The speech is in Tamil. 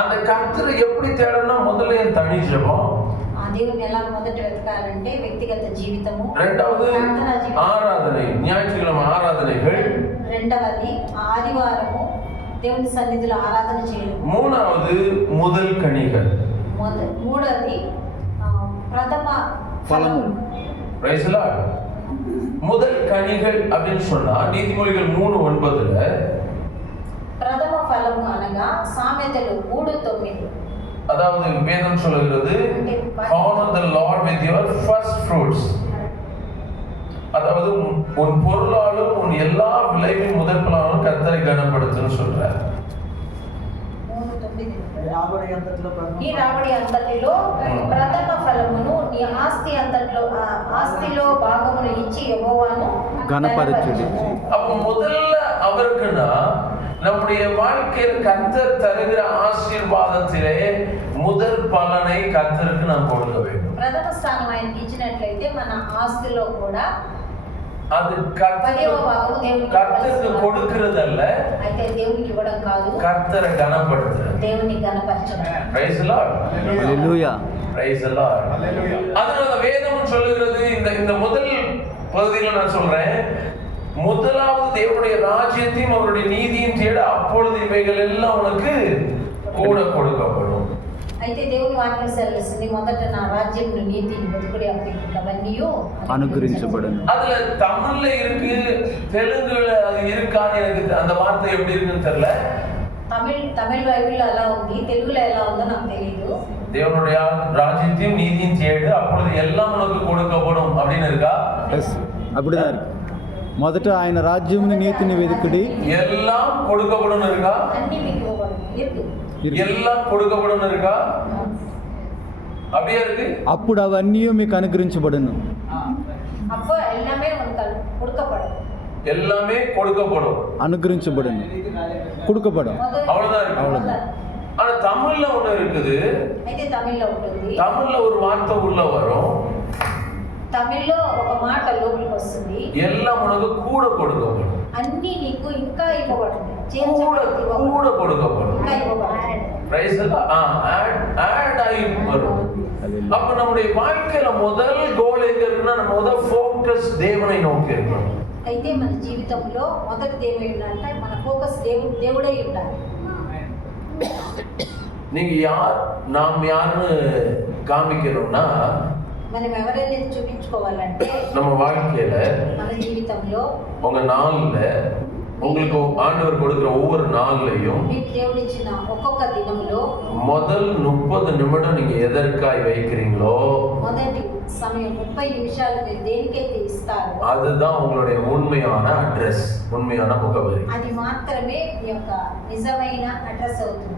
அந்த கர்த்தரை எப்படி தேடணும்? முதல்ல என் தனி ஜெபம், దేవుని ఎలా మొదట వెతకాలంటే వ్యక్తిగత జీవితము, இரண்டாவது ஆராதனை, ஞாயிற்றுக்கிழமை ஆராதனைகள், రెండవది ఆదివారము దేవుని సన్నిధిలో ఆరాధన చేయడం, மூணாவது முதல் கனிகள், మూడవది ప్రథమ ఫలము. Praise the Lord. முதல் கனிகள் அப்படின்னு சொன்னா நீதிமொழிகள் 3:9 ప్రథమ ఫలము అనగా సామెతలు 3:9. அதாவது வேதம் சொல்கிறது honor the Lord with your first fruits. அதாவது உன் பொருளாலும் உன் எல்லா விளைவின் முதல் பலனாலும் கர்த்தரை கனப்படுத்துன்னு சொல்றார். నీ రాబడి అంతటిలో ప్రథమ ఫలమును నీ ఆస్తిలో భాగమును ఇచ్చి యెహోవాను கனப்படுத்துது. அப்ப முதல்ல அவருக்குன்னா நம்முடைய வாழ்க்கையில் கர்த்தர் தருகிற ஆசீர்வாதத்திலே முதல் பலனை கர்த்தருக்கு நாம் கொடுக்க வேண்டும். ప్రథమ స్థానం ఆయనకి ఇచ్చినట్లయితే మన ఆస్తిలో కూడా அது கர்த்தருக்கு கொடுக்கிறதல்ல, అయితే దేవునికి ఇవ్వడం కాదు, கர்த்தரை கனப்படுத்துறது, దేవుని గణపరచడం. Praise the Lord. ஹalleluya. Praise the Lord. அதனால வேதம் சொல்லுகிறது, இந்த முதல் பகுதியில் நான் சொல்றேன், முதலாவது தேவனுடைய ராஜ்யத்தையும் அவருடைய நீதியும் தேட, அப்பொழுது இவைகள் எல்லாம் உனக்கு கூட கொடுக்கப்படும். అయితే దేవుని వాక్యం సెలవిస్తుంది, మొదట నా రాజ్యమును నీతిని వెతుకుడి అప్పటివన్నీ అనుగ్రహించబడును. அதுல தமிழ்ல இருக்கு, தெலுங்குல அது இருக்கான்னு எனக்கு அந்த வார்த்தை எப்படி இருக்குன்னு தெரியல. தமிழ் பைபிள் అలా ఉంది, తెలుగులో ఎలా ఉందో నాకు తెలియదు. தேவனுடைய ராஜ்யத்தையும் நீதியும் தேடு, அப்பொழுது எல்லாம் உனக்கு கொடுக்கப்படும் அப்படின்னு இருக்கா? எஸ், அப்படிதான் இருக்கு. మొదట ఆయన రాజ్యముని నీతిని వెతుకుడి, எல்லாம் கொடுக்கப்படும் இருக்கா? అన్ని మీకు ఇవ్వబడును, எல்லாம் கொடுக்கப்படும் இருக்கா? அப்படியே இருக்கு. అప్పుడు అవన్నీ మీకు అనుగ్రహించబడును. அப்போ எல்லாமே உங்களுக்கு கொடுக்கப்படும், எல்லாமே கொடுக்கப்படும், అనుగ్రహించబడును, கொடுக்கப்படும். அவ்வளவுதான் இருக்கு. அவ்வளவுதான். ஆனா தமிழ்ல ஒண்ணு இருக்குது. అయితే తమిళ్లో ఉంటుంది, தமிழ்ல ஒரு வார்த்தை உள்ள வரும், తమిళ్లో ఒక మాట లోపలికి వస్తుంది, எல்லாம் உனக்கு கூட கொடுக்கப்படும், అన్ని నీకు ఇంకా ఇవ్వబడుతుంది, கூட கொடுக்கப்படும். ఇంకా ఇవ్వబడుతుంది. Praise the Lord. ஆட் ஆகி வரும். அப்ப நம்முடைய வாழ்க்கையில முதல் கோல் எங்க இருக்குன்னா, நம்ம முதல் ஃபோக்கஸ் தேவனை நோக்கி இருக்கணும். అయితే మన జీవితంలో మొదటి దేవుడే ఉండాలంటే మన ఫోకస్ దేవుడే ఉండాలి. நீங்க யார், நாம் யாருன்னு காமிக்கணும்னா, మనం ఎవరైనా చూపించుకోవాలంటే நம்ம வாழ்க்கையில మన జీవితంలో உங்க நாள்ல உங்களுக்கு ஆண்டவர் கொடுக்கிற ஒவ்வொரு நாள்லயும் మీకు దేవుడు ఇచ్చిన ఒక్కొక్క దినంలో முதல் 30 நிமிடம் நீங்க எதற்காய் வைக்கிறீங்களோ, మొదటి సమయం 30 నిమిషాలు మీరు దేనికైతే ఇస్తారో அதுதான் உங்களுடைய உண்மையான அட்ரஸ், உண்மையான முகவரி. అది మాత్రమే మీ యొక్క నిజమైన అడ్రస్ అవుతుంది.